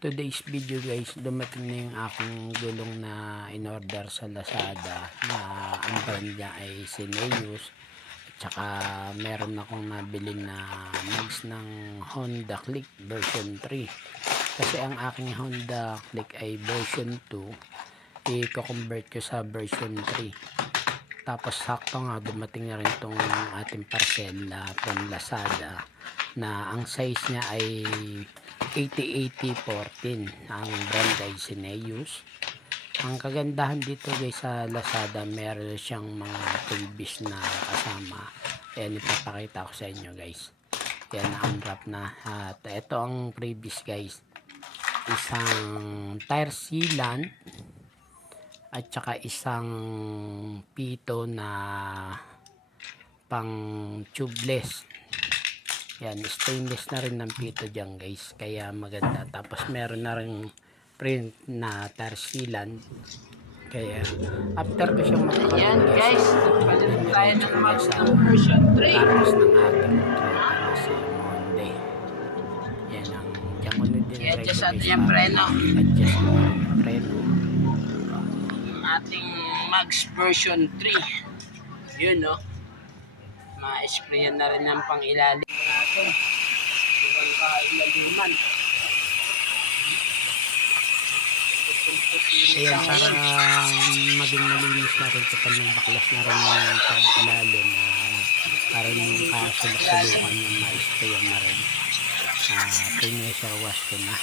Today's video guys, dumating na yung aking gulong na in-order sa Lazada na ang brand niya ay Sineus. At saka meron akong nabili na mags ng Honda Click version 3. Kasi ang aking Honda Click ay version 2, i-convert ko sa version 3. Tapos sakto nga dumating na rin itong ating parcel from Lazada na ang size niya ay 80-80-14. Ang brand ay Sineus. Ang kagandahan dito guys sa Lazada, meron siyang mga freebies na kasama. Ayan, ipapakita ko sa inyo guys. Yan, unwrap na. At ito ang freebies guys. Isang tire sealant at saka isang pito na pang tubeless. Yan, stainless na rin ng pito dyan guys, kaya maganda. Tapos meron na rin print na tire sealant. Kaya after ko siyang makakabit ayan guys, nagpalit tayo ng mags ng version 3 aras ng ating tropa na si Monde. Yan ang dyan ko na din i-adjust natin yung preno. I-adjust yung preno. Yung ating mags version 3, yun no, ma-sprayan na rin ng pang ilalim natin, ibang kailaliman. Ayan, para maging malinis na rin kapag ng baklas na rin yung pang ilalim na para yung kasulak-sulukan yung ma-sprayan na rin. Pressure wash ko na.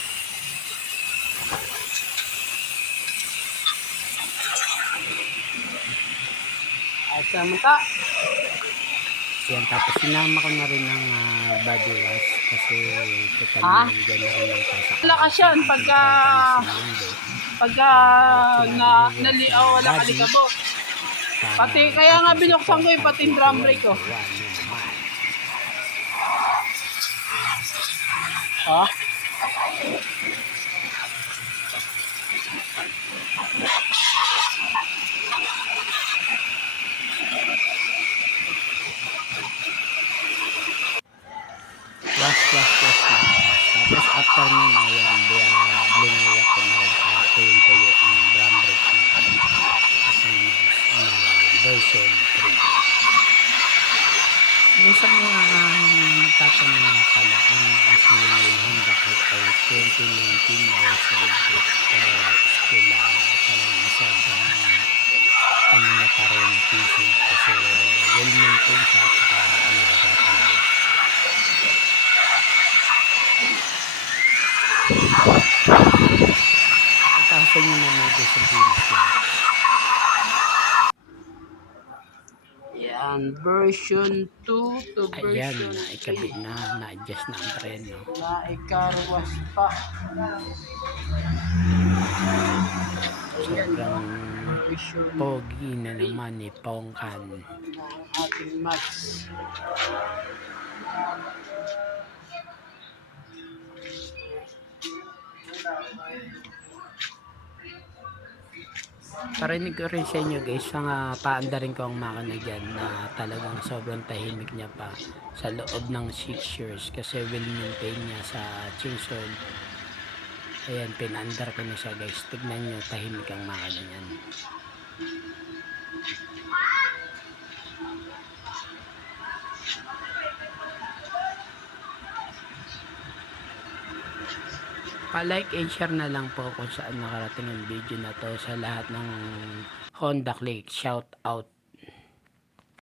At samanta, Yan, tapos sinama ko na rin ng body wash kasi total dyan na rin ang sasak. lakas yan pagka wala kalikabok. Pati kaya nga binuksan ko yung pati yung drum brake ko. Ha? Wash na. Tapos after nun, ayan, blinawak ko na rin para tuyo ang drum brake na version 3. Yung sa mga nagtatanong nga pala, ang aking Honda Click ay 2019 version 2. Pero still talagang sobrang kanina pa rin PC kasi well maintained siya at saka alaga talaga. Itasan nyo na may isang pinis yan. Yan, version 2 to Ayan, version naikabit 3. na-adjust na ang preno. Naikarwas pa. Sobrang pogi na naman ni Pongkan. Ang ating mags. Parinig ko rin sa inyo guys, paanda rin ko ang makina dyan na talagang sobrang tahimik niya pa sa loob ng 6 years kasi well maintain niya sa chainsaw. Ayan, pinaandar ko na siya guys, tignan nyo, tahimik ang makina niyan. Pa-like and share na lang po kung saan nakarating ang video na to sa lahat ng Honda Click. Shout out